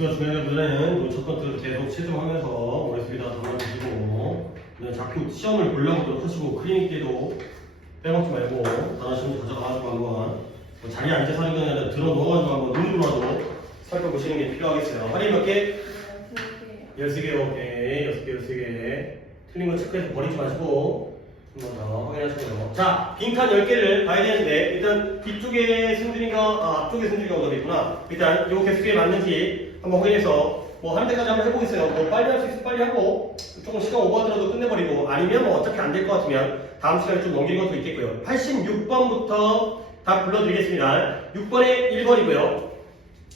복수가 중요한 것보다는 첫 번째로 계속 채점하면서 머릿속에다 담아주시고 자꾸 시험을 보려고 노력하시고 크리닉 때도 빼먹지 말고 단어 시험 가져가가지고 한번 자리에 앉아서 하는 게 아니라 들어 넣어가지고 한번 눈으로라도 살펴보시는 게 필요하겠어요. 할인 몇 개? 13개. 오케이. 6개, 13개. 틀린 거 체크해서 버리지 마시고 한 번 더 확인하시고요. 자, 빈칸 10개를 봐야 되는데 일단 뒤쪽에 승준이가 앞쪽에 승준이가 오게 있구나. 일단 요 개수에 맞는지 한번 확인해서 뭐 하는 데까지 한번 해보겠어요. 뭐 빨리 할 수 있으면 빨리 하고 조금 시간 오버하더라도 끝내버리고 아니면 뭐 어차피 안 될 것 같으면 다음 시간에 좀 넘기는 것도 있겠고요. 86번부터 다 불러드리겠습니다. 6번에 1번이고요.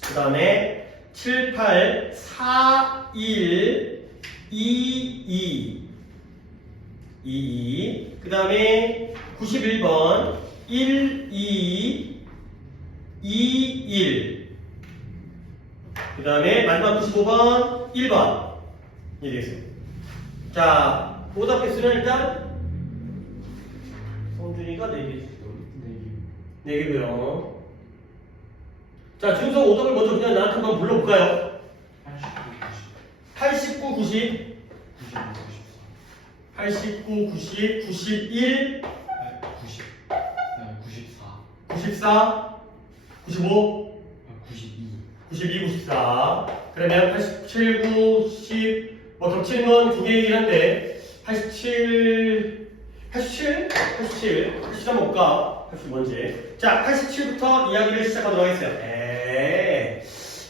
그 다음에 7, 8, 4, 1, 2, 2. 그 다음에 91번 1, 2, 1. 그 다음에 마지막 95번 1번 이 되겠습니다. 자, 오답 개수는 일단 성준이가 4개 지금 4개고요. 자, 준성 오답을 먼저 그냥 나한테 한번 불러볼까요? 89, 90 89, 90, 91 94 95 92, 94 그러면 87, 9, 10 뭐 겹치는 건 두 개이긴 한데 87 한번 볼까? 80 뭔지. 자, 87부터 이야기를 시작하도록 하겠어요.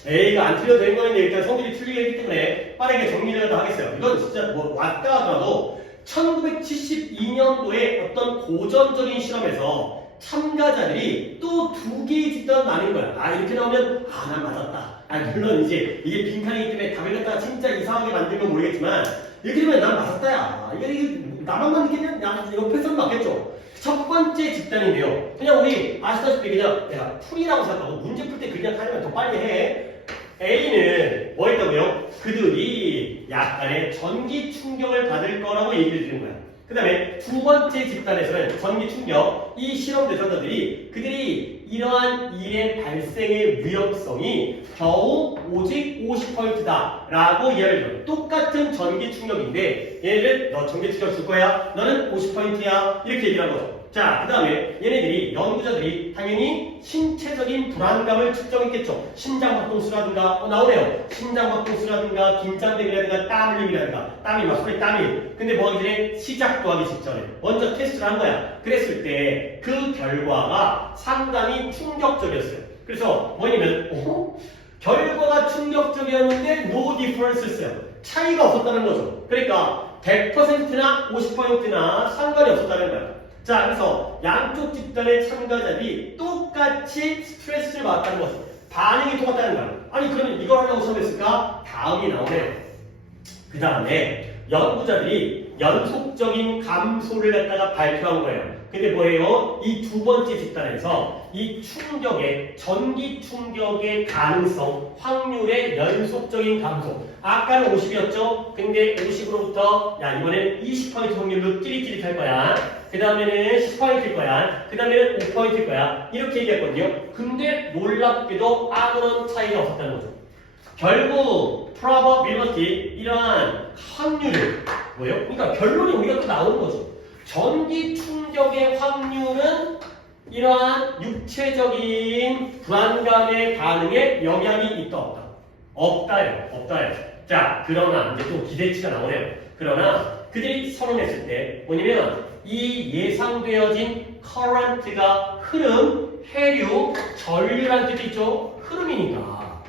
A가 안 틀려도 되는 거는 일단 성질이 틀리게 했기 때문에 빠르게 정리를 다 하겠어요. 이건 진짜 뭐 왔다 하더라도 1972년도에 어떤 고전적인 실험에서 참가자들이 또 두 개의 집단을 나뉜 거야. 이렇게 나오면 난 맞았다. 물론 이제 이게 빈칸이기 때문에 답을 갖다가 진짜 이상하게 만들면 모르겠지만 이렇게 되면 난 맞았다야. 이게 나만 만들기는 옆에서는 맞겠죠. 첫 번째 집단인데요. 그냥 우리 아시다시피 그냥 내가 풀이라고 생각하고 문제 풀 때 그냥 하려면 더 빨리 해. A는 뭐 했다고요? 그들이 약간의 전기 충격을 받을 거라고 얘기를 드린 거야. 그 다음에 두 번째 집단에서는 전기 충격, 이 실험 대상자들이 그들이 이러한 일의 발생의 위험성이 겨우 오직 50%다 라고 이야기를 해요. 똑같은 전기 충격인데 얘네들 너 전기 충격 줄 거야? 너는 50%야? 이렇게 얘기를 한 거죠. 자, 그 다음에 얘네들이 연구자들이 당연히 신체적인 불안감을 측정했겠죠. 심장박동수라든가 나오네요. 심장박동수라든가 긴장됨이라든가 땀 흘림이라든가 땀이 막 손에 땀이 근데 뭐 하기 전에 시작도 하기 직전에 먼저 테스트를 한 거야. 그랬을 때 그 결과가 상당히 충격적이었어요. 그래서 뭐냐면 결과가 충격적이었는데 no difference였어요. 차이가 없었다는 거죠. 그러니까 100%나 50%나 상관이 없었다는 거야. 자, 그래서 양쪽 집단의 참가자들이 똑같이 스트레스를 받았다는 것은 반응이 똑같다는 거야. 아니 그러면 이걸 하려고 시험했을까? 다음이 나오네요. 그 다음에 연구자들이 연속적인 감소를 갖다가 발표한 거예요. 근데 뭐예요? 이 두 번째 집단에서 이 충격의 전기 충격의 가능성 확률의 연속적인 감소. 아까는 50이었죠? 근데 50으로부터 이번엔 20% 확률로 찌릿찌릿할 거야. 그 다음에는 10%일 거야. 그 다음에는 5%일 거야. 이렇게 얘기했거든요. 근데 놀랍게도 아무런 차이가 없었다는 거죠. 결국 probability 이러한 확률을 뭐예요? 그러니까 결론이 우리가 또 나오는 거죠. 전기 충격의 확률은 이러한 육체적인 불안감의 반응에 영향이 있다 없다? 없다요. 자, 그러나 이제 또 기대치가 나오네요. 그러나 그들이 선언했을 때 뭐냐면 이 예상되어진 current가 흐름, 해류, 전류란 뜻이 있죠? 흐름이니까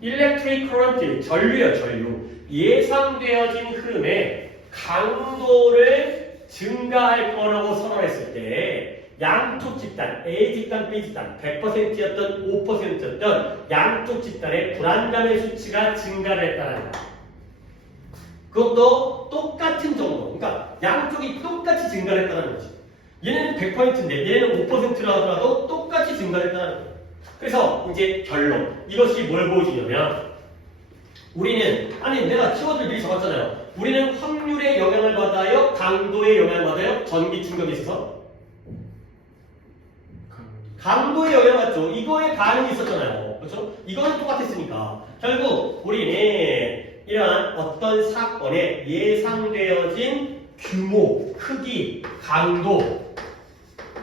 electric current, 전류예요, 전류. 예상되어진 흐름의 강도를 증가할 거라고 선언했을 때 양쪽 집단, A 집단, B 집단 100%였던 5%였던 양쪽 집단의 불안감의 수치가 증가를 했다는 거야. 그것도 똑같은 정도. 그러니까 양쪽이 똑같이 증가를 했다는 거지. 얘는 100%인데 얘는 5%라 하더라도 똑같이 증가를 했다는 거야. 그래서 이제 결론. 이것이 뭘 보여주냐면 우리는 내가 키워드를 미리 적었잖아요. 우리는 확률의 영향을 받아요? 강도의 영향을 받아요? 전기 충격에 있어서? 강도의 영향을 받죠. 이거에 반응이 있었잖아요. 그렇죠? 이거는 똑같았으니까 결국 우리는 이러한 어떤 사건의 예상되어진 규모, 크기, 강도,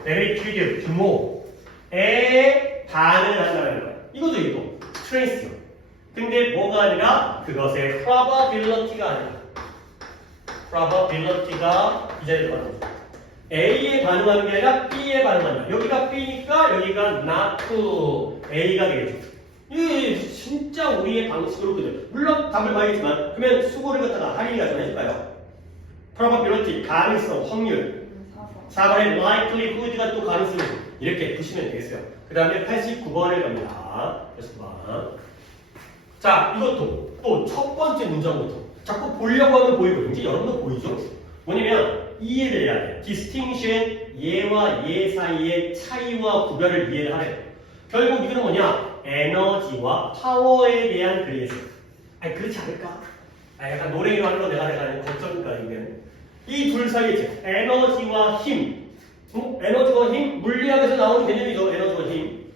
매그니튜드, 규모에 반응을 한다는 거예요. 이거죠, 이거. 트레이스요. 근데 뭐가 아니라 그것의 probability가 아니라 probability가 이 자리에 들어가는 거죠. A에 반응하는 게 아니라 B에 반응한다. 여기가 B니까 여기가 not to A가 되겠죠. 이게 진짜 우리의 방식으로 그죠. 물론 답을 봐야겠지만 그러면 수고를 갖다가 할인이가 좀 해줄까요? probability, 가능성, 확률 4번에 likelihood가 또 가능성 이렇게 보시면 되겠어요. 그 다음에 89번을 갑니다. 89번. 자, 이것도 또 첫 번째 문장부터 자꾸 보려고 하면 보이고 이제 여러분도 보이죠? 뭐냐면 이해를 해야 돼. distinction, 얘와 얘 사이의 차이와 구별을 이해를 하래. 결국 이거는 뭐냐? 에너지와 파워에 대한 그리에서. 아니 그렇지 않을까? 아 약간 노래로 하는 거 내가 걱정일까 이게. 이 둘 사이에 에너지와 힘. 에너지와 힘 물리학에서 나오는 개념이죠. 에너지와 힘.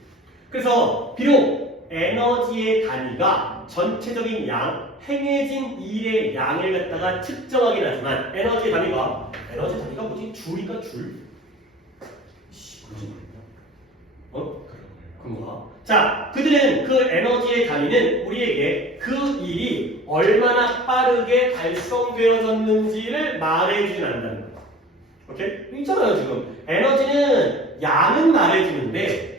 그래서 비록 에너지의 단위가 전체적인 양, 행해진 일의 양을 갖다가 측정하긴 하지만 에너지 단위가 뭐지? 줄이가 줄? 그러지 말자. 그런가? 자, 그들은 그 에너지의 단위는 우리에게 그 일이 얼마나 빠르게 달성되어졌는지를 말해주진 않는다는 거예요. 오케이? 있잖아요, 지금. 에너지는 양은 말해주는데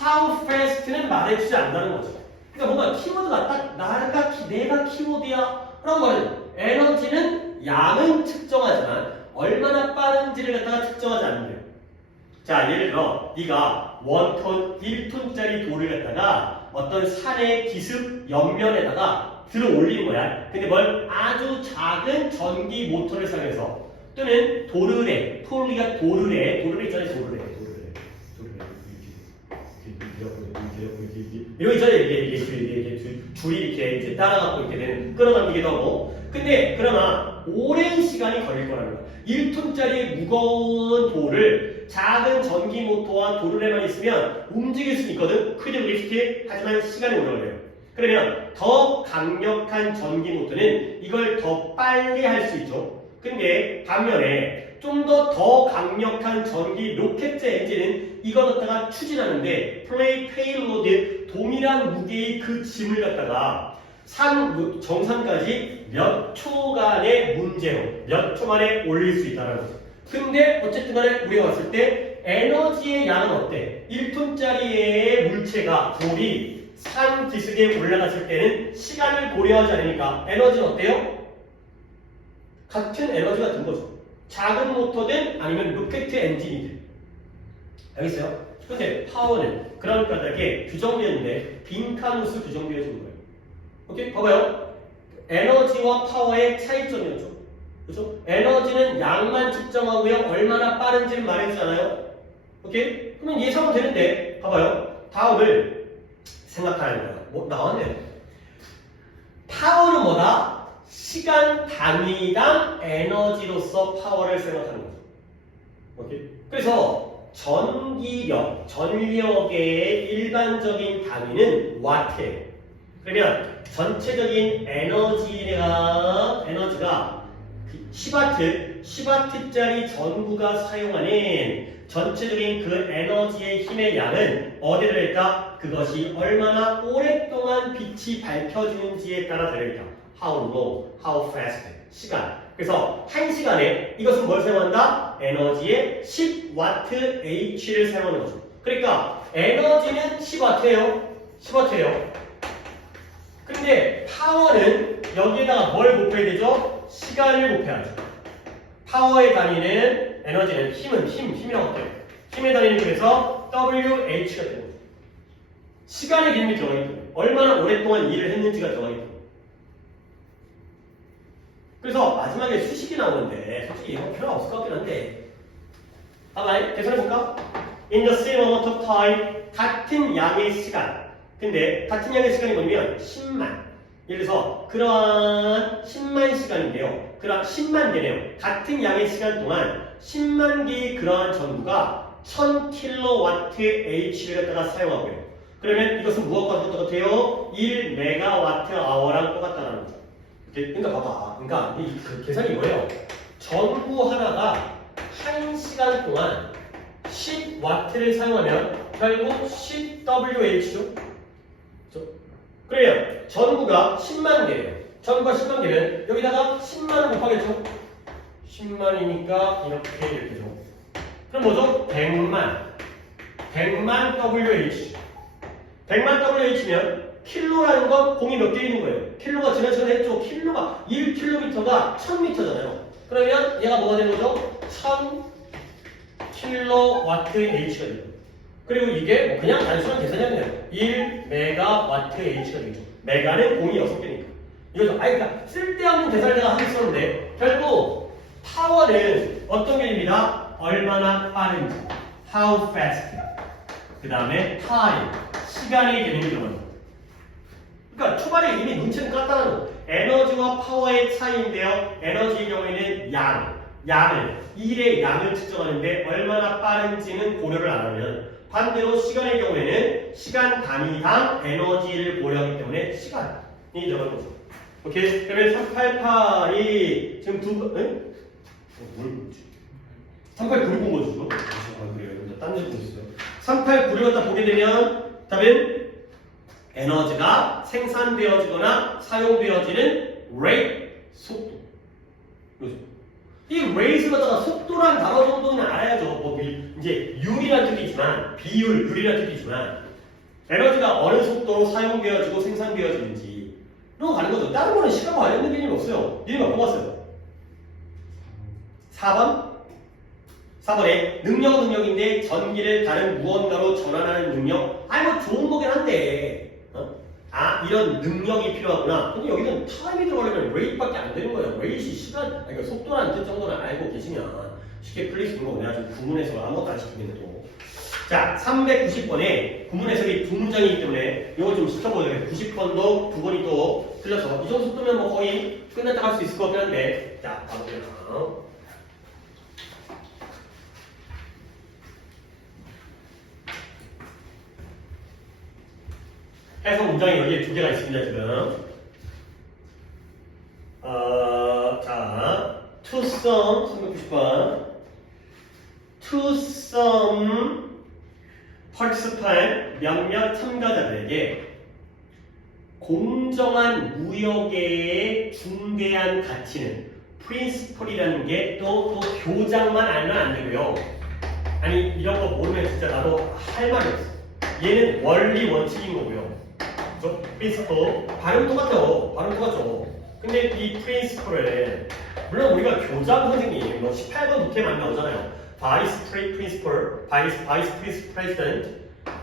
how fast는 말해주지 않는다는 거죠. 그러니까 뭔가 키워드가 딱 내가 키워드야 라고 말해요. 에너지는 양은 측정하지만 얼마나 빠른지를 갖다가 측정하지 않는데요. 자, 예를 들어 네가 원톤 1톤짜리 돌을 갖다가 어떤 산의 기슭 옆면에다가 들어 올리는 거야. 근데 뭘 아주 작은 전기 모터를 사용해서 또는 도르래, 폴리가 도르래 있잖아요. 도르래 이거 있잖아요. 이게 줄이 이렇게 이제 따라가고 이렇게 되는 끌어당기기도 하고. 근데 그러나 오랜 시간이 걸릴 거라는 거야. 1톤짜리 무거운 돌을 작은 전기 모터와 도르래만 있으면 움직일 수 있거든. 크게 리프트 하지만 시간이 오래 걸려요. 그러면 더 강력한 전기 모터는 이걸 더 빨리 할 수 있죠. 근데 반면에 좀 더 강력한 전기 로켓제 엔진은 이걸 갖다가 추진하는데 페이로드 동일한 무게의 그 짐을 갖다가 산 정상까지 몇 초간의 문제로 몇 초 만에 올릴 수 있다는 거죠. 근데 어쨌든 간에 우리가 봤을 때 에너지의 양은 어때? 1톤짜리의 물체가 돌이 산 기슭에 올라갔을 때는 시간을 고려하지 않으니까 에너지는 어때요? 같은 에너지가 든 거죠. 작은 모터든 아니면 로켓 엔진이든. 알겠어요? 근데 파워는 그런 까닭에 규정되는데 빈칸 호수 규정되어지는 거예요. 오케이? 봐봐요. 에너지와 파워의 차이점이었죠. 그렇죠? 에너지는 양만 측정하고요. 얼마나 빠른지를 말해주잖아요. 오케이? 그러면 예상은 되는데 봐봐요. 다음을 생각하는 거예요. 뭐 나왔네. 파워는 뭐다? 시간 단위당 에너지로서 파워를 생각하는 거죠. 오케이? 그래서 전기력, 전력의 일반적인 단위는 와트예요. 그러면 전체적인 에너지가 10와트짜리 전구가 사용하는 전체적인 그 에너지의 힘의 양은 어디에 달려있다? 그것이 얼마나 오랫동안 빛이 밝혀지는지에 따라 달려있다. How long, how fast, 시간. 그래서 1시간에 이것은 뭘 사용한다? 에너지의 10와트 H를 사용하는 거죠. 그러니까 에너지는 10와트예요. 10와트예요. 근데 파워는 여기에다가 뭘 곱해야 되죠? 시간을 곱해야죠. 파워의 단위는 에너지는 힘이라고 할게요. 힘의 단위는 그래서 WH가 되는 거죠. 시간의 개념이 들어가기 때문에 얼마나 오랫동안 일을 했는지가 들어가기 때문에. 그래서 마지막에 수식이 나오는데 솔직히 이건 필요가 없을 것 같긴 한데 한번 계산해볼까? In the same amount of time 같은 양의 시간. 근데 같은 양의 시간이 뭐냐면 10만. 예를 들어서 그러한 10만 시간인데요. 그러한 10만 개네요. 같은 양의 시간 동안 10만 개의 그러한 전구가 1000kW H를 갖다가 사용하고요. 그러면 이것은 무엇과 똑같아요? 1메가와트/아워랑 똑같다는 거죠. 그러니까 봐봐. 그러니까 그 계산이 이거예요. 전구 하나가 1시간 동안 10W를 사용하면 결국 10WH죠. 그래요. 전구가 10만 개예요. 전구가 10만 개면 여기다가 10만을 곱하겠죠. 10만이니까 이렇게 되죠. 그럼 뭐죠? 100만 WH. 100만 WH면 킬로라는 건 공이 몇 개 있는 거예요. 킬로가 지난 시간에 했죠. 킬로가 1km가 1000m잖아요. 그러면 얘가 뭐가 되는 거죠? 1000kWh가 돼요. 그리고 이게 뭐 그냥 단순한 계산이 아니에요. 1메가와트H가 되죠. 메가는 공이 6개니까. 이거죠. 그러니까 쓸데없는 계산을 내가 하고 있었는데 결국 파워는 어떤 개념입니다. 얼마나 빠른지. How fast. 그 다음에 time. 시간의 개념이 들어갑니다. 그러니까 초반에 이미 눈치는 깠다는 거. 에너지와 파워의 차이인데요. 에너지의 경우에는 양을, 일의 양을 측정하는데 얼마나 빠른지는 고려를 안 하면 반대로 시간의 경우에는 시간 단위당 에너지를 고려하기 때문에 시간이 들어가는 거죠. 오케이? 그러면 388이 지금 응? 뭘 보지? 389를 본 거죠? 그래요. 딴 데 보고 있어요. 389를 갖다 보게 되면 답은 에너지가 생산되어지거나 사용되어지는 rate, 속도. 그렇죠? 이 rate를 갖다가 속도란 단어 정도는 알아야죠. 뭐 이제 율이라는 뜻이 있지만 비율, 율이라는 뜻이 있지만 에너지가 어느 속도로 사용되어지고 생산되어지는지 이런 거 가는 거죠. 다른 거는 시간과 관련된 개념이 없어요. 이름이 몇 번 왔어요? 4번? 4번에 능력인데 전기를 다른 무언가로 전환하는 능력. 아니 뭐 좋은 거긴 한데 이런 능력이 필요하구나. 근데 여기는 타임이 들어가려면 rate밖에 안 되는 거예요. rate이 시간, 그러니까 속도라는 뜻 정도는 알고 계시면 쉽게 풀릴 수 있는 거고 내가 좀 구문 해석을 아무것도 안 시키겠네 또. 자, 390번에 구문 해석이 두 문장이기 때문에 이거 좀 시켜보세요. 90번도 두 번이 또 틀려서 이 정도 속도면 뭐 거의 끝났다 할 수 있을 것 같긴 한데 자, 가보세요. 해석 문장이 여기에 두 개가 있습니다, 지금. 자, to some, 390번. to some participant, 몇몇 참가자들에게 공정한 무역의 중대한 가치는 principle이라는 게 또 교장만 알면 안 되고요. 아니, 이런 거 모르면 진짜 나도 할 말이 없어. 얘는 원리 원칙인 거고요. principle 발음 똑같아요. 발음 똑같죠. 근데 이 principle을 물론 우리가 교장 선생님 뭐 18번 국회 많이 나오잖아요. vice principal, vice president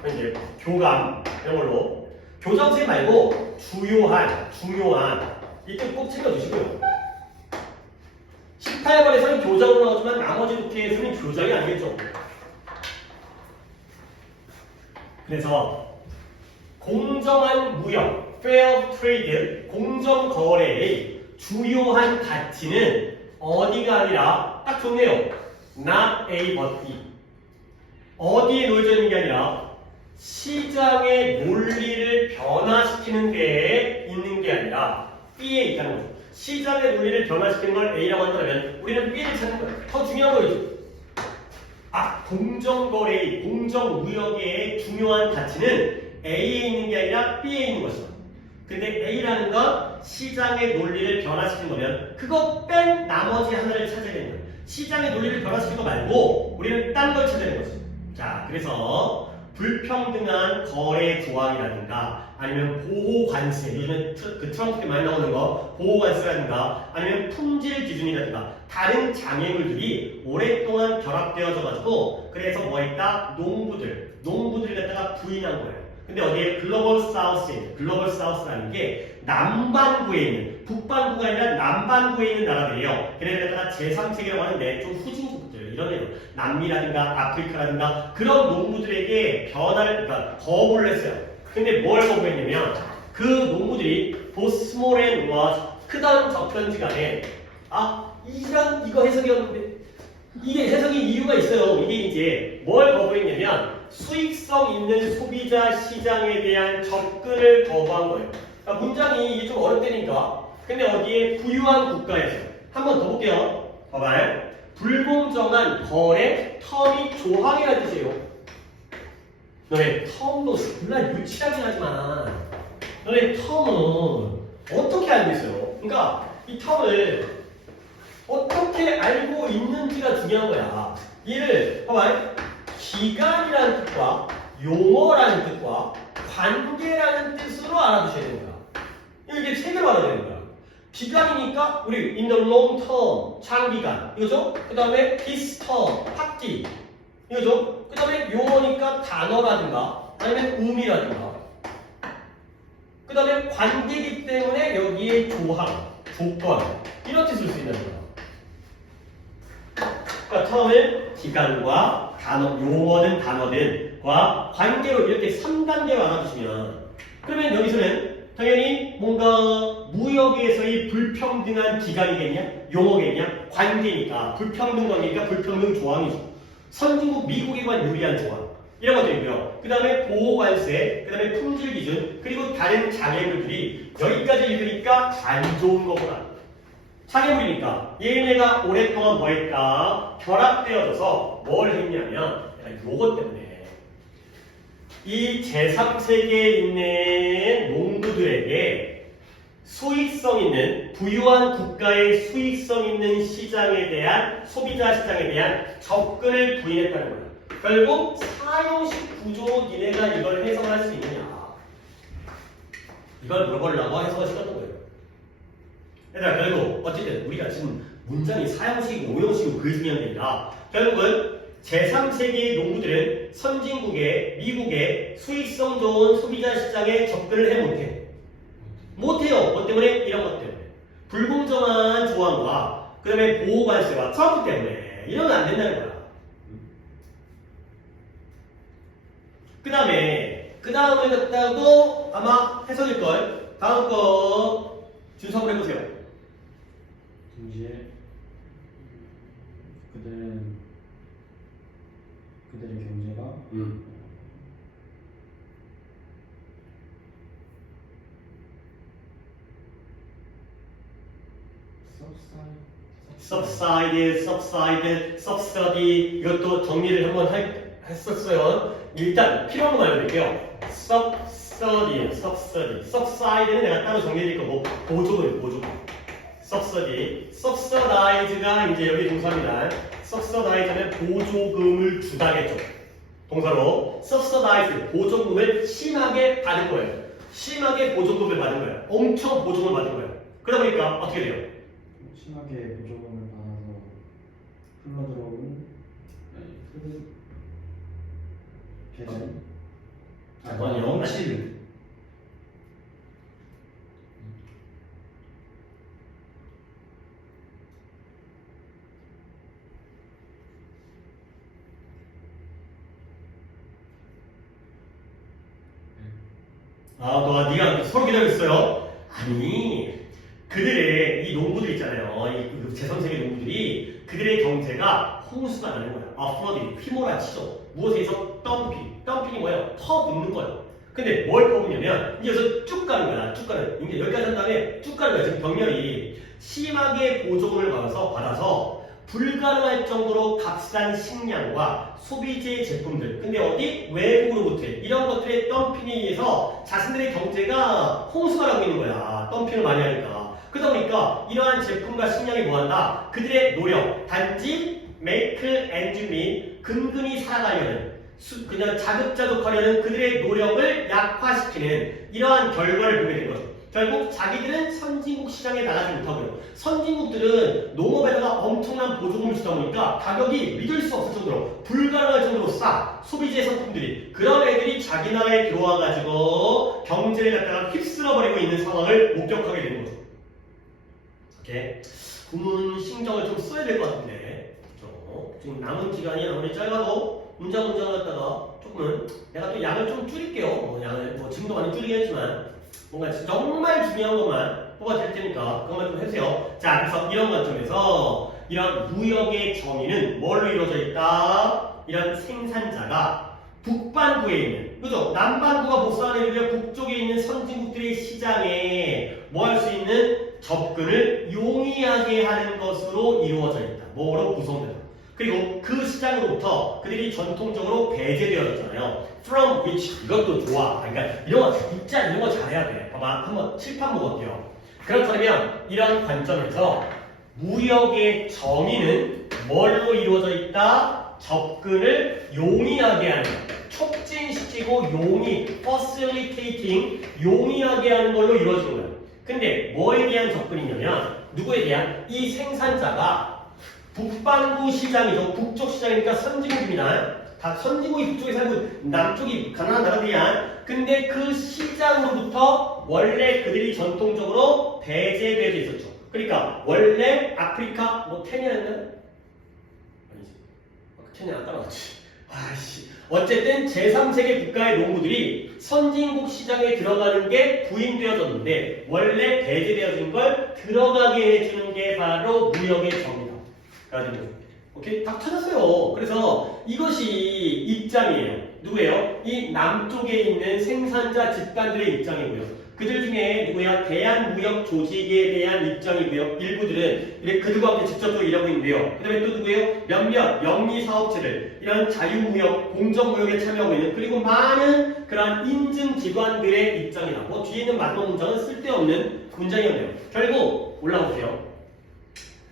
이제 교감 이런 걸로 교장 선생님 말고 중요한 이 뜻 꼭 챙겨주시고요. 18번에서는 교장으로 나오지만 나머지 국회에서는 교장이 아니겠죠. 그래서 공정한 무역, fair trade, 공정 거래의 주요한 가치는 어디가 아니라 딱 좋네요. not A but B. 어디에 놓여져 있는 게 아니라 시장의 논리를 변화시키는 데에 있는 게 아니라 B에 있다는 거죠. 시장의 논리를 변화시키는 걸 A라고 한다면 우리는 B를 찾는 거예요. 더 중요한 거죠. 공정거래의, 공정무역의 중요한 가치는 A에 있는 게 아니라 B에 있는 것이다. 근데 A라는 건 시장의 논리를 변화시키는 거면 그거 뺀 나머지 하나를 찾아야 되는 거예요. 시장의 논리를 변화시키는 거 말고 우리는 딴 걸 찾아야 되는 거죠. 자, 그래서 불평등한 거래 조항이라든가 아니면 보호관세, 요즘에 그 트럼프 때 많이 나오는 거 보호관세라든가 아니면 품질 기준이라든가 다른 장애물들이 오랫동안 결합되어져 가지고 그래서 뭐 있다? 농부들을 갖다가 부인한 거예요. 근데 어디에 글로벌 사우스라는 게 남반구에 있는, 북반구가 아니라 남반구에 있는 나라들이에요. 그래서 제3세계라고 하는데 좀 후진국들, 이런 애들, 남미라든가 아프리카라든가 그런 농부들에게 그러니까 거부를 했어요. 근데 뭘 거부했냐면 그 농부들이 both small and large, 크던 적던지 간에 이거 해석이었는데 이게 해석이 이유가 있어요. 이게 이제 뭘 거부했냐면 수익성 있는 소비자 시장에 대한 접근을 거부한 거예요. 그러니까 문장이 이게 좀 어렵다니까. 근데 어디에 부유한 국가에서 한 번 더 볼게요. 봐봐요. 불공정한 거래 텀이 조항이라는 뜻이에요. 너네 텀도 졸라 유치하긴 하지만 너네 텀은 어떻게 알고 있어요? 그러니까 이 텀을 어떻게 알고 있는지가 중요한 거야. 이를 봐봐요. 기간이라는 뜻과 용어라는 뜻과 관계라는 뜻으로 알아두셔야 되는 거야. 이게 세 개로 알아야 되는 거야. 기간이니까 우리 in the long term 장기간 이거죠? 그 다음에 this term 학기 이거죠? 그 다음에 용어니까 단어라든가 아니면 의미라든가 그 다음에 관계이기 때문에 여기에 조항, 조건 이런 뜻을 쓸 수 있는 거야. 그러니까 처음에 기간과 단어, 용어든 단어든과 관계로 이렇게 3단계로 알아두시면 그러면 여기서는 당연히 뭔가 무역에서의 불평등한 기간이겠냐? 용어겠냐? 관계니까 불평등 관계니까 불평등 조항이죠. 선진국 미국에 관한 유리한 조항 이런 것들이고요. 그 다음에 보호관세, 그 다음에 품질 기준 그리고 다른 장애물들이 여기까지 읽으니까 안 좋은 거구나. 장애물이니까 얘네가 오랫동안 뭐 했다? 결합되어져서 뭘 했냐면 요것 때문에 이 제3세계에 있는 농부들에게 수익성 있는 부유한 국가의 수익성 있는 시장에 대한 소비자 시장에 대한 접근을 부인했다는 거예요. 결국 사용식 구조로 니네가 이걸 해석할 수 있느냐 이걸 물어보려고 해석을 시켰던 거예요. 얘들아 결국 어쨌든 우리가 지금 문장이 사용식이고 오형식이고 그게 중요한 게 아니라 결국은 제3세계의 농부들은 선진국의 미국의 수익성 좋은 소비자 시장에 접근을 해 못해. 못해요. 뭐 때문에? 이런 것 때문에. 불공정한 조항과 그 다음에 보호관세와 트럼프 때문에 이러면 안 된다는 거야. 그 다음에 갖다도 아마 해석일걸. 다음 거 준석을 해보세요. 동시에 그들의 경제가 subside, 이것도 정리를 한번 했었어요. 일단 필요한 거 알려드릴게요. subside는 내가 따로 정리해드릴 거고 보조금. subsidize가 이제 여기 동사입니다. subsidize는 보조금을 주다겠죠. 동사로 subsidize 보조금을 심하게 받은 거예요. 심하게 보조금을 받은 거예요. 엄청 보조금을 받은 거예요. 그러다 보니까 어떻게 돼요? 심하게 보조금을 받아서 흘러들어온 계산 영치 네가 서로 기다렸어요. 아니, 그들의 이 농부들 있잖아요. 이 제3세계 농부들이 그들의 경제가 홍수가 나는 거야. 플러드, 휘몰아치죠. 무엇에서 덤핑이 뭐예요? 퍼붓는 거예요. 근데 뭘 퍼붓냐면 이제 여기서 쭉 가는 거야. 쭉 가는. 이제 여기까지 한 다음에 쭉 가는 거야. 지금 병렬이 심하게 보조금을 받아서 불가능할 정도로 값싼 식량과 소비재 제품들. 근데 어디? 외국으로부터 이런 것들의 덤핑에 의해서 자신들의 경제가 홍수가 나고 있는 거야. 덤핑을 많이 하니까. 그러다 보니까 이러한 제품과 식량이 뭐한다? 그들의 노력, 단지 make and mean, 근근히 살아가려는 그냥 자급자족하려는 그들의 노력을 약화시키는 이러한 결과를 보게 된 거죠. 결국 자기들은 선진국 시장에 나가지 못하고요. 선진국들은 농업에다가 엄청난 보조금을 주다 보니까 가격이 믿을 수 없을 정도로 불가능할 정도로 싸. 소비재 상품들이. 그런 애들이 자기 나라에 들어와가지고 경제를 갖다가 휩쓸어버리고 있는 상황을 목격하게 되는 거죠. 오케이. 구문 신경을 좀 써야 될 것 같은데 지금 남은 기간이 아무리 짧아도 문장 갖다가 조금은 내가 또 양을 좀 줄일게요. 양을 지금도 많이 줄이겠지만 뭔가 정말 중요한 것만 뽑아드릴 테니까 그것만 좀 해주세요. 자, 그래서 이런 관점에서 이런 무역의 정의는 뭘로 이루어져 있다? 이런 생산자가 북반구에 있는, 그죠? 남반구가 복사하는 이유가 북쪽에 있는 선진국들의 시장에 뭐 할 수 있는 접근을 용이하게 하는 것으로 이루어져 있다. 뭐로 구성된다. 그리고 그 시장으로부터 그들이 전통적으로 배제되어졌잖아요. From which, 이것도 좋아. 그러니까 이런 거 입자 이런 거 잘해야 돼. 봐봐, 한번 칠판 먹을게요. 그렇다면 이런 관점에서 무역의 정의는 뭘로 이루어져 있다? 접근을 용이하게 하는, 촉진시키고 facilitating, 용이하게 하는 걸로 이루어지는 거예요. 근데 뭐에 대한 접근이냐면 누구에 대한? 이 생산자가 북반구 시장이죠. 북쪽 시장이니까 선진국입니다. 다 선진국이 북쪽에 살고 남쪽이 가난한 나라들이야. 근데 그 시장으로부터 원래 그들이 전통적으로 배제되어 있었죠. 그러니까 원래 아프리카 뭐 케냐였나요? 아니지. 케냐 따라왔지. 아이씨. 어쨌든 제3세계 국가의 농부들이 선진국 시장에 들어가는 게 부인되어졌는데 원래 배제되어진 걸 들어가게 해주는 게 바로 무역의 정의다. 오케이? 딱 찾았어요. 그래서 이것이 입장이에요. 누구예요? 이 남쪽에 있는 생산자 집단들의 입장이고요. 그들 중에 누구야? 대한무역조직에 대한 입장이고요. 일부들은 그들과 함께 직접적으로 일하고 있는데요. 그 다음에 또 누구예요? 몇몇 영리사업체들, 이런 자유무역, 공정무역에 참여하고 있는, 그리고 많은 그러한 인증기관들의 입장이다. 뭐 뒤에 있는 마지막 문장은 쓸데없는 문장이었네요. 결국 올라오세요.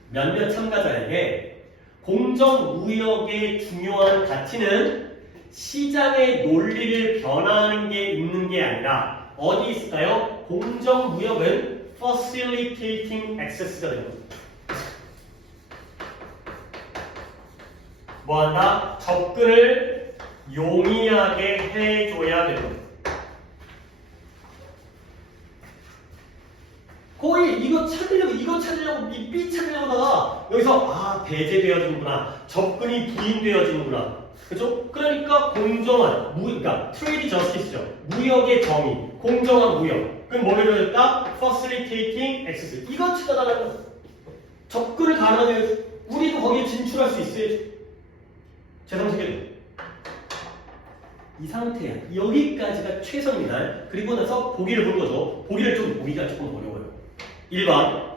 몇몇 참가자에게 공정무역의 중요한 가치는 시장의 논리를 변화하는 게 있는 게 아니라 어디 있을까요? 공정무역은 facilitating access가 되는 겁니다. 뭐한다? 접근을 용이하게 해줘야 되는 겁니다. 거의 이거 찾으려고 이 B 찾으려다가 여기서 배제되어지는구나, 접근이 부인되어지는구나, 그죠? 그러니까 공정한 그러니까 트레이드 저스티스죠. 무역의 정의, 공정한 무역. 그럼 뭐를 배웠다? facilitating access. 이거 찾아달라는 거야. 접근을 가능하게 우리도 거기에 진출할 수 있어야지. 제3세계도 이 상태야. 여기까지가 최선입니다. 그리고 나서 보기를 본 거죠. 보기가 조금 어려워요. 1번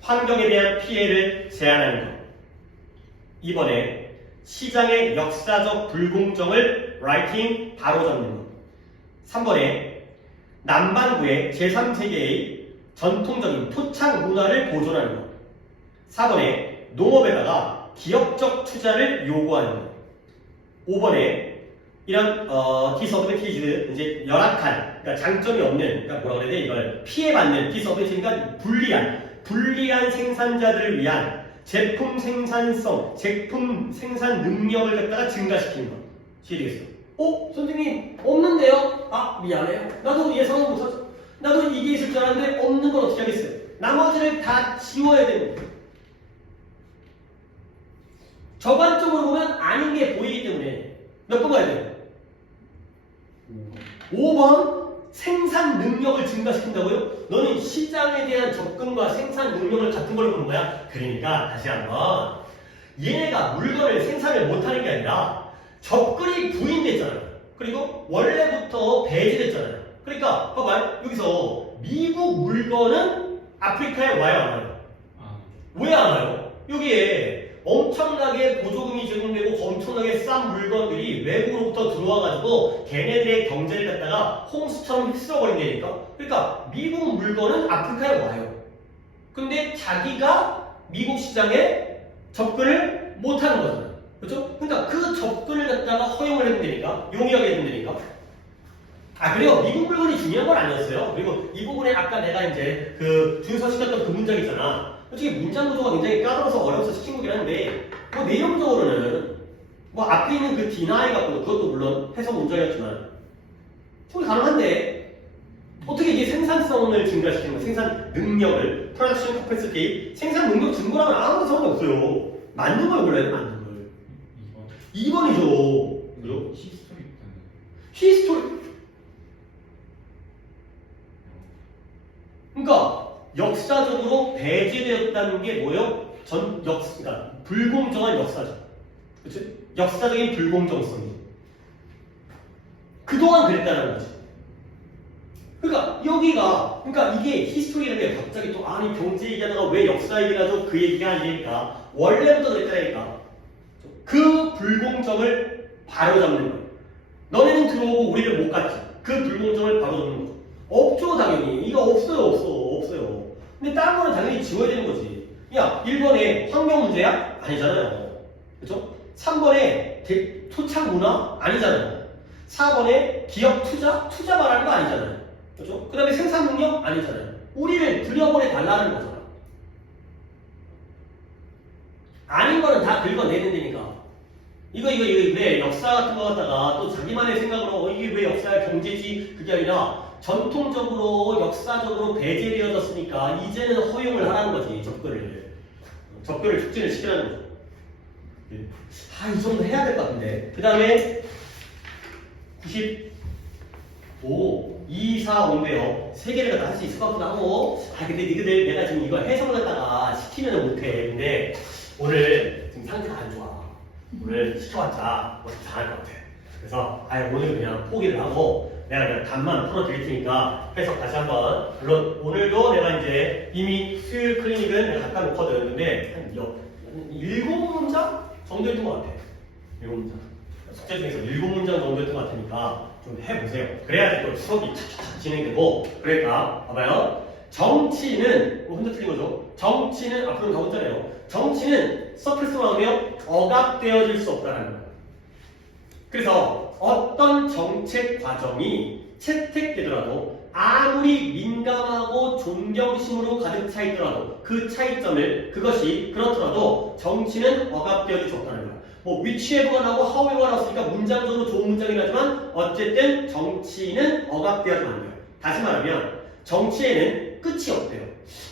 환경에 대한 피해를 제한하는 것. 2번에 시장의 역사적 불공정을 라이팅 바로잡는 것. 3번에 남반구의 제3세계의 전통적인 토착 문화를 보존하는 것. 4번에 농업에다가 기업적 투자를 요구하는 것. 5번에 이런 디서드밴티지, 이제 열악한, 그러니까 장점이 없는, 그러니까 뭐라 그래야 돼? 이걸 피해받는 디서드밴티지가 불리한 생산자들을 위한 제품 생산성, 제품 생산 능력을 갖다가 증가시키는 것. 시되겠어. 선생님 없는데요? 미안해요. 나도 예상을 못하죠. 나도 이게 있을 줄 알았는데 없는 건 어떻게 하겠어요? 나머지를 다 지워야 됩니다. 저관점으로 보면 아닌 게 보이기 때문에 몇 번 가야 돼요? 5번 생산 능력을 증가시킨다고요? 너는 시장에 대한 접근과 생산 능력을 같은 걸로 보는 거야? 그러니까 다시 한번 얘네가 물건을 생산을 못하는 게 아니라 접근이 부인됐잖아요. 그리고 원래부터 배제됐잖아요. 그러니까 봐봐요. 여기서 미국 물건은 아프리카에 와요 안 와요? 왜 안 와요? 여기에 엄청나게 보조금이 제공되고 엄청나게 싼 물건들이 외국으로부터 들어와가지고 걔네들의 경제를 갖다가 홍수처럼 휩쓸어버린다니까. 그러니까 미국 물건은 아프리카에 와요. 근데 자기가 미국 시장에 접근을 못하는 거잖아요. 그렇죠? 그러니까 그 접근을 갖다가 허용을 해준다니까, 용이하게 해준다니까. 그래요. 미국 물건이 중요한 건 아니었어요. 그리고 이 부분에 아까 내가 이제 그 준서 시켰던 그 문장 있잖아. 솔직히 문장 구조가 굉장히 까다로워서 어려워서 시킨 거긴 한데, 뭐 내용적으로는 뭐 앞에 있는 그 deny 갖고 그것도 물론 해석 문장이었지만 충분히 가능한데 어떻게 이게 생산성을 증가시키는 거야? 생산 능력을, production capacity, 생산 능력 증가랑은 아무도 상관없어요. 맞는 걸 골라야 돼, 맞는 걸. 2번이죠. 그죠? 히스토리. 그러니까 역사적으로 배제되었다는 게 뭐예요? 그러니까 불공정한 역사죠. 그치? 역사적인 불공정성이. 그동안 그랬다는 거지. 그러니까 여기가 그러니까 이게 히스토리라는 게 갑자기 또 아니 경제 얘기하다가 왜 역사 얘기하죠? 그 얘기가 아니니까 원래부터 그랬다니까. 그 불공정을 바로잡는 거예요. 너네는 들어오고 우리는 못 갔지. 그 불공정을 바로잡는 거죠. 없죠 당연히. 이거 없어요. 근데 다른 거는 당연히 지워야 되는 거지. 야 1번에 환경 문제야? 아니잖아요. 그렇죠? 3번에 토착 문화? 아니잖아요. 4번에 기업 투자 말하는 거 아니잖아요. 그렇죠? 그 다음에 생산 능력? 아니잖아요. 우리를 들여보내 달라는 거잖아. 아닌 거는 다 긁어내는 데니까. 이거 왜 역사 같은 거 갖다가 또 자기만의 생각으로 이게 왜 역사야 경제지 그게 아니라 전통적으로 역사적으로 배제되어졌으니까 이제는 허용을 하라는 거지. 접근을 촉진을 시키라는 거죠. 이 정도 해야 될 것 같은데. 그 다음에 95, 2, 4, 5인데요. 세 개를 다 할 수 있을 것 같기도 하고. 근데 니들 내가 지금 이거 해석을 갖다가 시키면 못해. 근데 오늘 지금 상태가 안 좋아. 오늘 시켜봤자 뭐 잘할 것 같아. 그래서 오늘 그냥 포기를 하고 내가 그냥 답만 풀어드릴 테니까 해석 다시 한번. 물론 오늘도 내가 이제 이미 수요일 클리닉은 내가 갖다 놓거든. 근데 한 7문장 정도였던 것 같아. 7문장. 숙제 중에서 7문장 정도였던 것 같으니까 좀 해보세요. 그래야지 또 수업이 착착착 진행되고. 그러니까 봐봐요. 정치는 혼자 틀린 거죠. 정치는 앞으로 더 혼자네요. 정치는 서플스로 하면 억압되어질 수 없다는 거예요. 그래서 어떤 정책 과정이 채택되더라도 아무리 민감하고 존경심으로 가득 차 있더라도 그 차이점을 그것이 그렇더라도 정치는 억압되어질 수 없다는 거예요. 뭐 whichever가 나오고 however가 나왔으니까 문장적으로 좋은 문장이긴 하지만 어쨌든 정치는 억압되어지면 안 돼요. 다시 말하면 정치에는 끝이 없대요.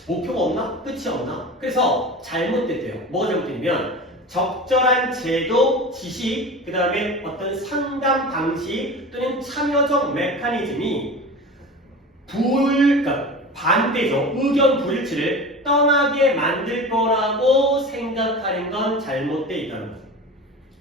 목표가 없나? 끝이 없나? 그래서 잘못됐대요. 뭐가 잘못됐냐면 적절한 제도, 지시, 그 다음에 어떤 상담 방식 또는 참여적 메커니즘이 그러니까 반대죠. 의견 불일치를 떠나게 만들 거라고 생각하는 건 잘못되어 있다는 거죠.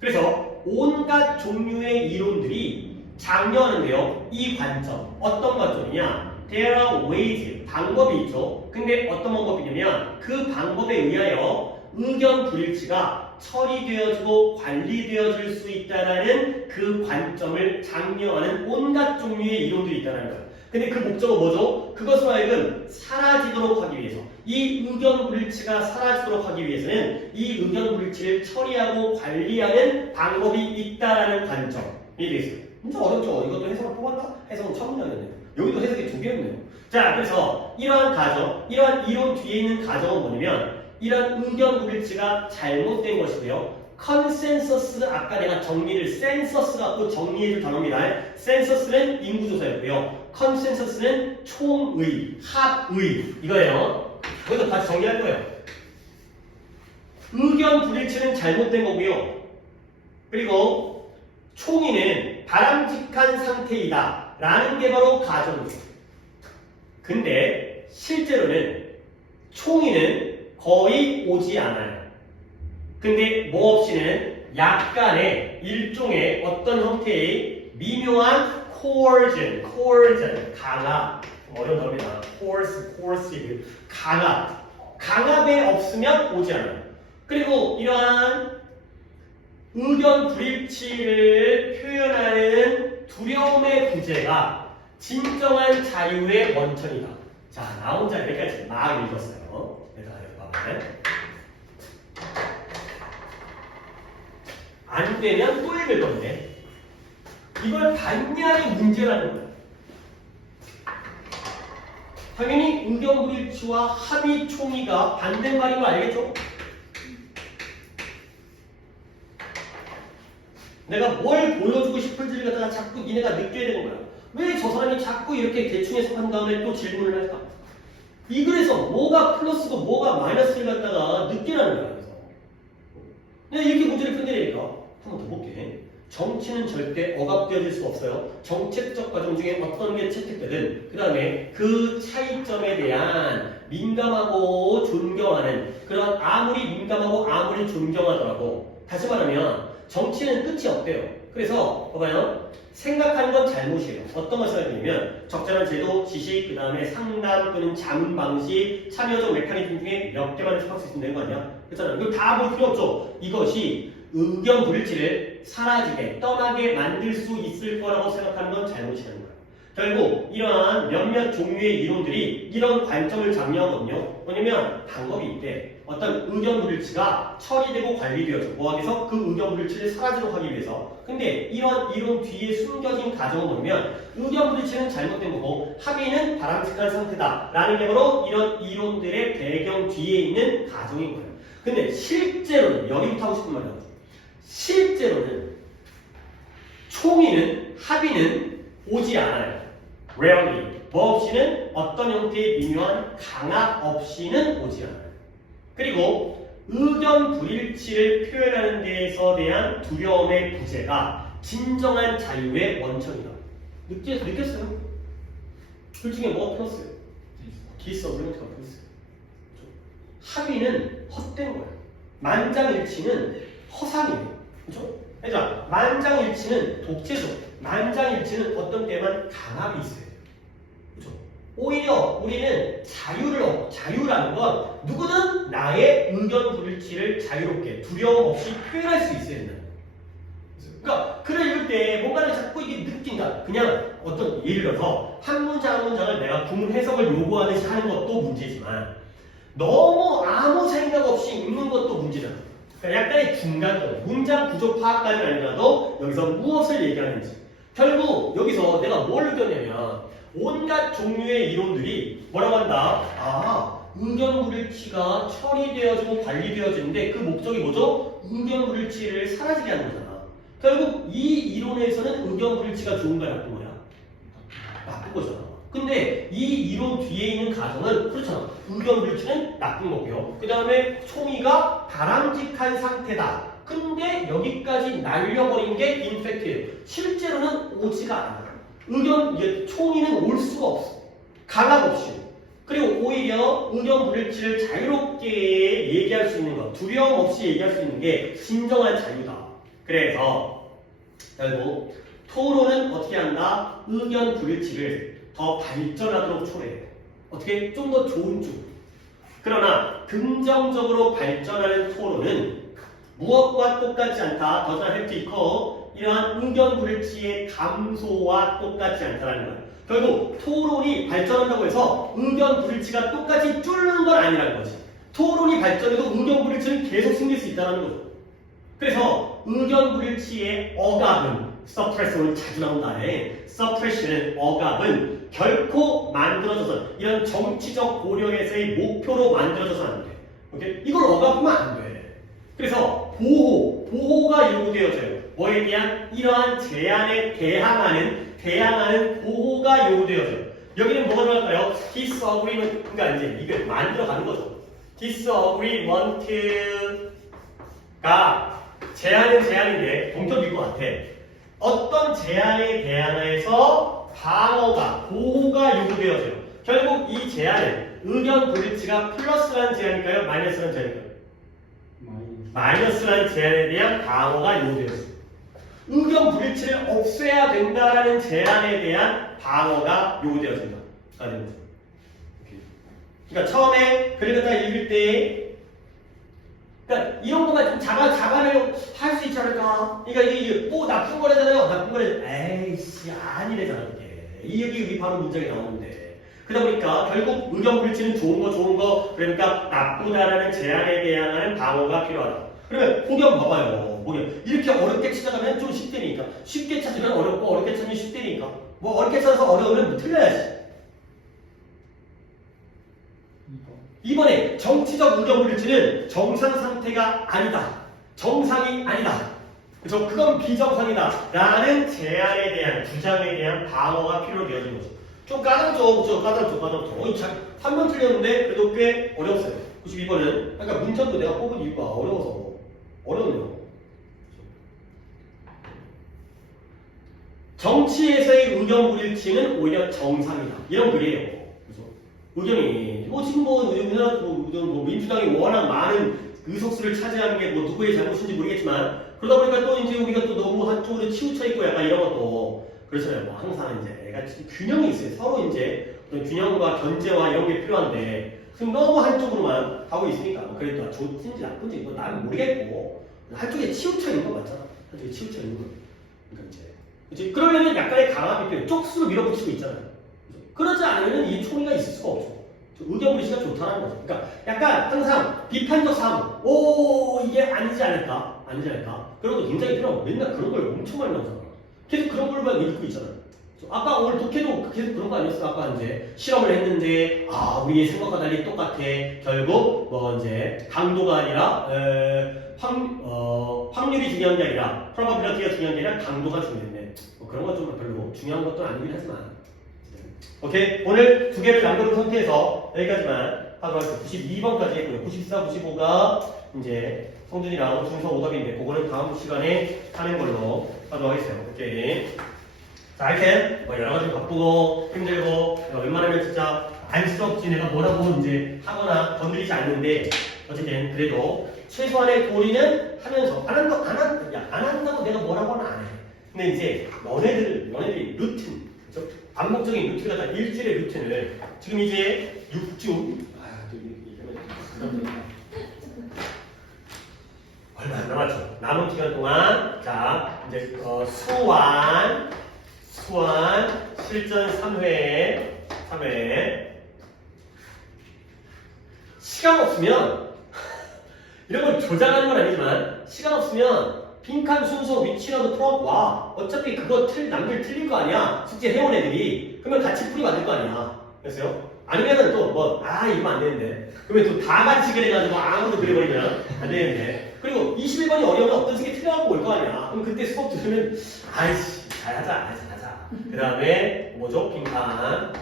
그래서 온갖 종류의 이론들이 장려하는데요. 이 관점, 어떤 관점이냐? There are ways, 방법이 있죠. 근데 어떤 방법이냐면 그 방법에 의하여 의견 불일치가 처리되어지고 관리되어질 수 있다는 그 관점을 장려하는 온갖 종류의 이론들이 있다는 거예요. 근데 그 목적은 뭐죠? 그것으로 하여금 사라지도록 하기 위해서 이 의견 불일치가 사라지도록 하기 위해서는 이 의견 불일치를 처리하고 관리하는 방법이 있다라는 관점이 되겠어요. 진짜 어렵죠? 이것도 해석을 뽑았다? 해석은 첫 문장이었네요. 여기도 해석이 2개였네요. 자, 그래서 이러한 가정, 이러한 이론 뒤에 있는 가정은 뭐냐면 이런 의견 불일치가 잘못된 것이고요. 컨센서스, 아까 내가 정리를 센서스 갖고 정리해줄 단어입니다. 센서스는 인구조사였고요. 컨센서스는 총의, 합의 이거예요. 여기서 다시 정리할 거예요. 의견 불일치는 잘못된 거고요. 그리고 총의는 바람직한 상태이다 라는 게 바로 가정이에요. 근데 실제로는 총의는 거의 오지 않아요. 근데 뭐 없이는 약간의 일종의 어떤 형태의 미묘한 coercion, 강압, 어려운 단어입니다. coercive, 강압에 없으면 오지 않아요. 그리고 이러한 의견 불일치를 표현하는 두려움의 부재가 진정한 자유의 원천이다. 자, 나 혼자 여기까지 막 읽었어요. 안 되면 또 읽을 건데 이걸 반야의 문제라는 거예요. 당연히 의견 불일치와 합의 총의가 반대말인 거 알겠죠? 내가 뭘 보여주고 싶은지를 갖다가 자꾸 니네가 느껴야 되는 거야. 왜 저 사람이 자꾸 이렇게 대충 해석한 다음에 또 질문을 할까? 이 글에서 뭐가 플러스고 뭐가 마이너스를 갖다가 느끼라는 거야. 그래서 내가 이렇게 문제를 푼다니까 한 번 더 볼게. 정치는 절대 억압되어질 수 없어요. 정책적 과정 중에 어떤 게 채택되든 그 다음에 그 차이점에 대한 민감하고 존경하는 그런 아무리 민감하고 아무리 존경하더라도 다시 말하면 정치는 끝이 없대요. 그래서 봐봐요. 생각하는 건 잘못이에요. 어떤 걸 생각하냐면 적절한 제도, 지식, 그 다음에 상담 또는 자문 방식, 참여적 메커니즘 중에 몇 개만 생각할 수 있으면 되는 거 아니야? 그렇잖아. 이거 다 볼 필요 없죠. 이것이 의견 불일치를 사라지게, 떠나게 만들 수 있을 거라고 생각하는 건 잘못이라는 거예요. 결국 이러한 몇몇 종류의 이론들이 이런 관점을 장려하거든요. 뭐냐면 방법이 있대. 어떤 의견 불일치가 처리되고 관리되어져. 뭐하기서 그 의견 불일치를 사라지도록 하기 위해서. 근데 이런 이론 뒤에 숨겨진 가정은 뭐냐면 의견 불일치는 잘못된 거고 합의는 바람직한 상태다 라는 게 바로 이런 이론들의 배경 뒤에 있는 가정인 거예요. 근데 실제로는 여기부터 하고 싶은 말이야. 실제로는 총의는 합의는 오지 않아요. rarely. 뭐 없이는 어떤 형태의 미묘한 강압 없이는 오지 않아요. 그리고 의견 불일치를 표현하는 데에서 대한 두려움의 부재가 진정한 자유의 원천이다. 느꼈어요? 둘 중에 뭐가 플러스예요? 디스어그리먼트가 플러스예요. 합의는 헛된 거예요. 만장일치는 허상이에요. 그렇죠? 그러니까 만장일치는 독재적, 만장일치는 어떤 때만 강압이 있어요. 그렇죠? 오히려 우리는 자유라는 건 누구든 나의 의견 불일치를 자유롭게 두려움 없이 표현할 수 있어야 된다. 그러니까 글을 읽을 때 뭔가를 자꾸 이게 느낀다. 그냥 어떤 예를 들어서 한 문장 한 문장을 내가 구문 해석을 요구하듯이 하는 것도 문제지만 너무 아무 생각 없이 읽는 것도 문제잖아. 그러니까 약간의 중간적으로 문장 구조 파악까지는 아니더라도 여기서 무엇을 얘기하는지 결국 여기서 내가 뭘 느꼈냐면 온갖 종류의 이론들이 뭐라고 한다? 의견 불일치가 처리되어지고 관리되어지는데 그 목적이 뭐죠? 의견 불일치를 사라지게 하는 거잖아. 결국 이 이론에서는 의견 불일치가 좋은 거야 나쁜 거야? 나쁜 거잖아. 근데 이 이론 뒤에 있는 가정은 그렇잖아. 의견 불일치는 나쁜 거고요. 그 다음에 총의가 바람직한 상태다. 근데 여기까지 날려버린 게 인팩트예요. 실제로는 오지가 않아요. 총의는 올 수가 없어. 강압 없이. 그리고 오히려 의견 불일치를 자유롭게 얘기할 수 있는 것, 두려움 없이 얘기할 수 있는 게 진정한 자유다. 그래서 결국 토론은 어떻게 한다? 의견 불일치를 더 발전하도록 초래해요. 어떻게? 좀 더 좋은 쪽. 그러나 긍정적으로 발전하는 토론은 무엇과 똑같지 않다. 더잘 획득 있고 이러한 의견 불일치의 감소와 똑같지 않다는 거예요. 결국 토론이 발전한다고 해서 의견 불일치가 똑같이 뚫는 건 아니라는 거지. 토론이 발전해도 의견 불일치는 계속 생길 수 있다는 거죠. 그래서 의견 불일치의 억압은 서프레스는 자주 나온다네. 서프레션은 억압은 결코 만들어져서 이런 정치적 고려에서의 목표로 만들어져서는 안 돼. 오케이? 이걸 억압하면 안 돼. 그래서 보호가 요구되어져요. 뭐에 대한 이러한 제안에 대항하는 보호가 요구되어져요. 여기는 뭐가 들어갈까요? disagreement, 그러니까 이제 이걸 만들어가는 거죠. disagreement가 제안은 제안인데 동격일 것 같아. 어떤 제안에 대항해서 보호가 요구되어져요. 결국 이 제안은 의견 불일치가 플러스라는 제안일까요? 마이너스라는 제안일까요? 마이너스라는 제안에 대한 방어가 요구되어요. 의견 불일치를 없애야 된다라는 제안에 대한 방어가 요구되어진다. 그러니까 처음에 글을 갖다가 읽을 때 그러니까 이런 것만 좀 잡아내려 할 수 있지 않을까? 그러니까 이게 나쁜 거래잖아요. 나쁜 거래. 에이씨 아니래잖아 이게. 여기 바로 문장이 나오는데. 그러다 보니까 결국 의견 불일치는 좋은 거 그러니까 나쁘다라는 제안에 대한 방어가 필요하다. 그러면 복연 봐봐요. 복연 이렇게 어렵게 찾아가면 좀 쉽대니까 쉽게 찾으면 어렵고 어렵게 찾으면 쉽대니까 뭐 어렵게 찾아서 어려우면 뭐 틀려야지. 이번에 정치적 의견 불일치는 정상 상태가 아니다. 정상이 아니다. 그래서 그건 비정상이다. 라는 제안에 대한 주장에 대한 방어가 필요되어진 거죠. 좀 까다롭죠. 까다롭죠. 참 3번 틀렸는데 그래도 꽤 어려웠어요. 92번은 그러니까 문천도 내가 뽑은 이유가 어려워서 어려워요. 정치에서의 의견 불일치는 오히려 정상이다. 이런 글이에요. 그래서 의견이 지금 우리나라 민주당이 워낙 많은 의석수를 차지하는 게 뭐 누구의 잘못인지 모르겠지만 그러다 보니까 또 이제 우리가 또 너무 한쪽으로 치우쳐 있고 약간 이런 것도 그렇잖아요. 뭐 항상 이제 애가 균형이 있어요. 서로 이제 어떤 균형과 견제와 이런 게 필요한데 지금 너무 한쪽으로만 하고 있으니까 뭐 그래도 좋든지 나쁜지 뭐 나는 모르겠고 한쪽에 치우쳐 있는 거 맞잖아. 한쪽에 치우쳐 있는 거. 그러니까 이제 그러면은 약간의 강압이 필요해. 쪽수로 밀어붙이고 있잖아요. 그러지 않으면 이 총리가 있을 수가 없죠. 의견무리시가 좋다는 거죠. 그러니까 약간 항상 비판적 사고, 오 이게 아니지 않을까, 아니지 않을까. 그런 것도 굉장히 필요하고 맨날 그런 걸 엄청 많이 나오잖아. 계속 그런 걸만 읽고 있잖아요. 아까 오늘 독해도 계속 그런 거 아니었어? 아까 이제 실험을 했는데 우리의 생각과 달리 똑같아. 결국 뭐 이제 강도가 아니라 확률이 중요한 게 아니라 probability가 중요한 게 아니라 강도가 중요했네. 뭐 그런 건 좀 별로 중요한 것도 아니긴 하지만. 오케이 오늘 두 개를 남겨둔 상태에서 여기까지만 하도록 하겠습니다. 92번까지 했고요. 94, 95가 이제 성준이랑 준서 오답인데 그거는 다음 시간에 하는 걸로 하도록 하겠습니다. 오케이. 자, 하여튼 뭐 여러 가지 바쁘고 힘들고 웬만하면 진짜 안쓰럽지 내가 뭐라고 이제 하거나 건드리지 않는데 어쨌든 그래도 최소한의 도리는 하면서 안 한다고 내가 뭐라고는 안 해. 근데 이제 너네들이 루틴, 그렇죠? 암묵적인 루틴 같은 일주일의 루틴을 지금 이제 6주 얼마 안 남았죠. 남은 기간 동안 자 이제 수완 실전 3회 시간 없으면 이런 걸 조작하는 건 아니지만 시간 없으면 빈칸 순서 위치라도 풀어갖고 와. 어차피 그거 남들 틀릴 거 아니야. 숙제 해온 애들이. 그러면 같이 풀이 맞을 거 아니야. 그랬어요? 아니면은 또 이러면 안 되는데. 그러면 또 다 같이 그래가지고 아무도 그려버리면 안 되는데. 그리고 21번이 어려우면 어떤 색이 틀려갖고 올 거 아니야. 그럼 그때 수업 들으면 아이씨 잘하자. 그 다음에 뭐죠? 빈칸은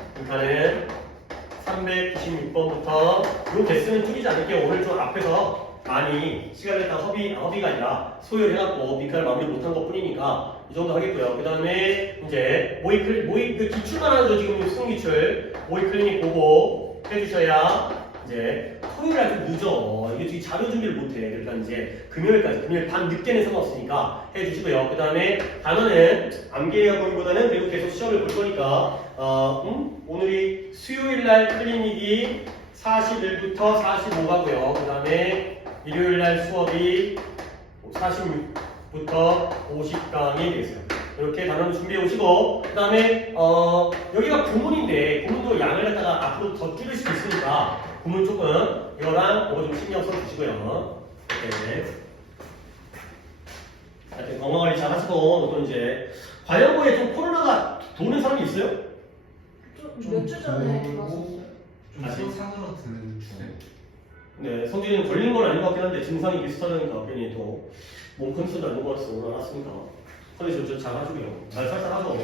396번부터 요 개수는 줄이지 않을게요. 오늘 좀 앞에서 많이 시간을 다 허비가 아니라 소요해갖고 빈칸을 마무리 못한 것 뿐이니까 이 정도 하겠고요. 그 다음에 이제 모의 그 기출만 하죠. 지금 수능기출 모의 클리닉 보고 해주셔야 이제 토요일날 좀 늦어. 이게 지금 자료 준비를 못해. 그러니까 이제 금요일 밤 늦게는 상관없으니까 해주시고요. 그 다음에 단어는 암기하기보다는 그리고 계속 시험을 볼 거니까 오늘이 수요일날 클리닉이 41부터 45가고요. 그 다음에 일요일날 수업이 46부터 50강이 되겠어요. 이렇게 단어를 준비해 오시고 그 다음에 여기가 구문인데 구문도 양을 갖다가 앞으로 더 줄일 수 있으니까 구문 조금 이거랑 이거 좀 신경 써 주시고요. 네. 하여튼 건강관리 잘 하시고 또 이제 과연고에 좀 코로나가 도는 사람이 있어요? 몇 주 전에 들어왔었어요. 아직? 사고로 드는 추세. 네, 성진이는 걸린 건 아닌 것 같긴 한데 증상이 비슷하니까 괜히 또 몸 컨디션도 안 좋은 것 같아서 오늘 알았으니까 컨디션 좀 잘 하시고요. 잘 살살하죠.